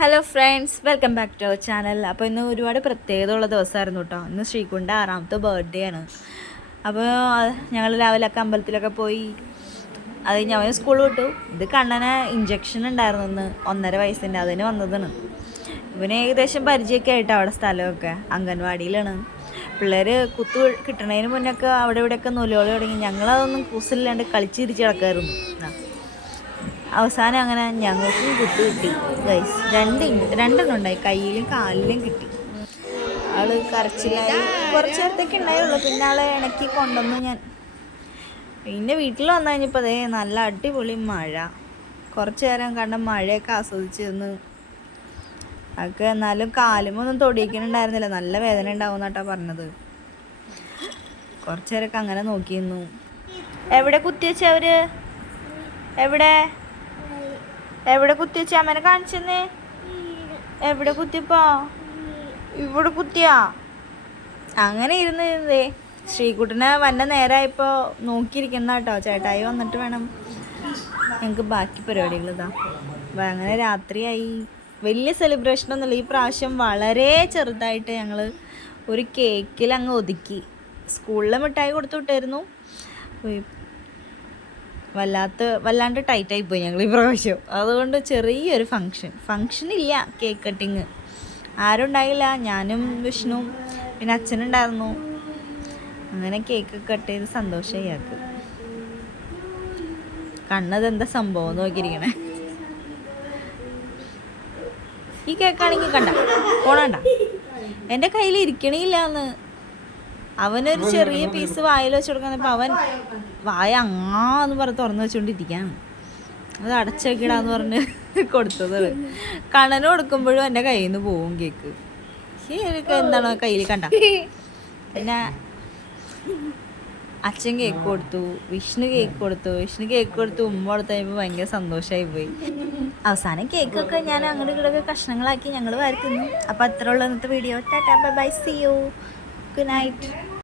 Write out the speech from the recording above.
Hello friends, welcome back to our channel. അപ്പോൾ ഇന്ന് ഒരുപാട് പ്രത്യേകതയുള്ള ദിവസമായിരുന്നു കേട്ടോ. ഇന്ന് ശ്രീകുൻ്റെ 6ാമത്തെ ബർത്ത്ഡേ ആണ്. അപ്പോൾ ഞങ്ങൾ രാവിലെയൊക്കെ അമ്പലത്തിലൊക്കെ പോയി. അത് ഞാൻ സ്കൂൾ വിട്ടു. ഇത് കണ്ണന് ഇഞ്ചക്ഷൻ ഉണ്ടായിരുന്നു ഇന്ന്, 1.5 വയസ്സിൻ്റെ, അതിന് വന്നതാണ്. ഇവന് ഏകദേശം പരിചയമൊക്കെ ആയിട്ട് അവിടെ സ്ഥലമൊക്കെ അംഗൻവാടിയിലാണ്. പിള്ളേർ കുത്തു കിട്ടണതിന് മുന്നൊക്കെ അവിടെ ഇവിടെയൊക്കെ നൂലോളി തുടങ്ങി. ഞങ്ങളതൊന്നും കൂസില്ലാണ്ട് കളിച്ചിരിച്ച് കിടക്കായിരുന്നു. അവസാനം അങ്ങനെ ഞങ്ങൾക്കും കുത്തു കിട്ടി ഗൈസ്. രണ്ടെണ്ണം ഉണ്ടായി, കയ്യിലും കാലിലും കിട്ടി. ആള് കരച്ചിലായി. കുറച്ച് നേരത്തേക്ക് ഉണ്ടായുള്ളൂ, പിന്നെ ആളെ ഇണക്കി കൊണ്ടുവന്നു ഞാൻ. പിന്നെ വീട്ടിൽ വന്നു കഴിഞ്ഞപ്പോൾ അതേ നല്ല അടിപൊളി മഴ. കുറച്ച് നേരം കണ്ട മഴയൊക്കെ ആസ്വദിച്ചിരുന്നു. അതൊക്കെ എന്നാലും കാലുമൊന്നും തൊടിയിക്കുന്നുണ്ടായിരുന്നില്ല, നല്ല വേദന ഉണ്ടാവും എന്നാട്ടാ പറഞ്ഞത്. കുറച്ച് നേരമൊക്കെ അങ്ങനെ നോക്കിയിരുന്നു. എവിടെ കുത്തിവെച്ചവര്? എവിടെ കുത്തിവെച്ച? അമ്മേനെ കാണിച്ചെന്നേ. എവിടെ കുത്തിയപ്പോ? ഇവിടെ കുത്തിയാ? അങ്ങനെ ഇരുന്നേ ശ്രീകുട്ടനെ വന്ന നേരമായപ്പോൾ നോക്കിയിരിക്കുന്ന കേട്ടോ. ചേട്ടായി വന്നിട്ട് വേണം ഞങ്ങൾക്ക് ബാക്കി പരിപാടികൾ. അങ്ങനെ രാത്രിയായി. വലിയ സെലിബ്രേഷനൊന്നുമില്ല ഈ പ്രാവശ്യം. വളരെ ചെറുതായിട്ട് ഞങ്ങൾ ഒരു കേക്കിൽ അങ്ങ് ഒതുക്കി. സ്കൂളിൽ മിഠായി കൊടുത്തു വിട്ടായിരുന്നു. വല്ലാണ്ട് ടൈറ്റായി പോയി ഞങ്ങൾ ഈ പ്രാവശ്യം. അതുകൊണ്ട് ചെറിയൊരു ഫങ്ഷൻ ഇല്ല, കേക്ക് കട്ടിങ്. ആരും ഉണ്ടായില്ല, ഞാനും വിഷ്ണുവും പിന്നെ അച്ഛനുണ്ടായിരുന്നു. അങ്ങനെ കേക്ക് കട്ട് ചെയ്ത് സന്തോഷമായി ആക്ക്. കണ്ണതെന്താ സംഭവം നോക്കിയിരിക്കണേ. ഈ കേക്കാണെങ്കിൽ പോണണ്ട, എൻ്റെ കയ്യിൽ ഇരിക്കണില്ലാന്ന്. അവനൊരു ചെറിയ പീസ് വായിൽ വെച്ച് കൊടുക്കാൻ അവൻ വായ അങ്ങാന്ന് പറഞ്ഞ് തുറന്നു വെച്ചുകൊണ്ടിരിക്കുകയാണ്. അത് അടച്ചു വെക്കിടാന്ന് പറഞ്ഞ് കൊടുത്തത്. കണ്ണന് കൊടുക്കുമ്പോഴും എൻ്റെ കയ്യിൽ നിന്ന് പോവും കേക്ക്. എന്താണോ കയ്യിൽ കണ്ട. പിന്നെ അച്ഛൻ കേക്ക് കൊടുത്തു, വിഷ്ണു കേക്ക് കൊടുത്തു, ഉമ്മ കൊടുത്തു കഴിഞ്ഞപ്പോൾ ഭയങ്കര സന്തോഷമായി പോയി. അവസാനം കേക്കൊക്കെ ഞാൻ അങ്ങോട്ട് ഇങ്ങോട്ടൊക്കെ കഷ്ണങ്ങളാക്കി ഞങ്ങൾ വാരി തിന്നു. അപ്പോൾ അത്ര ഉള്ള ഇന്നത്തെ video. Tata, bye, see you, good night.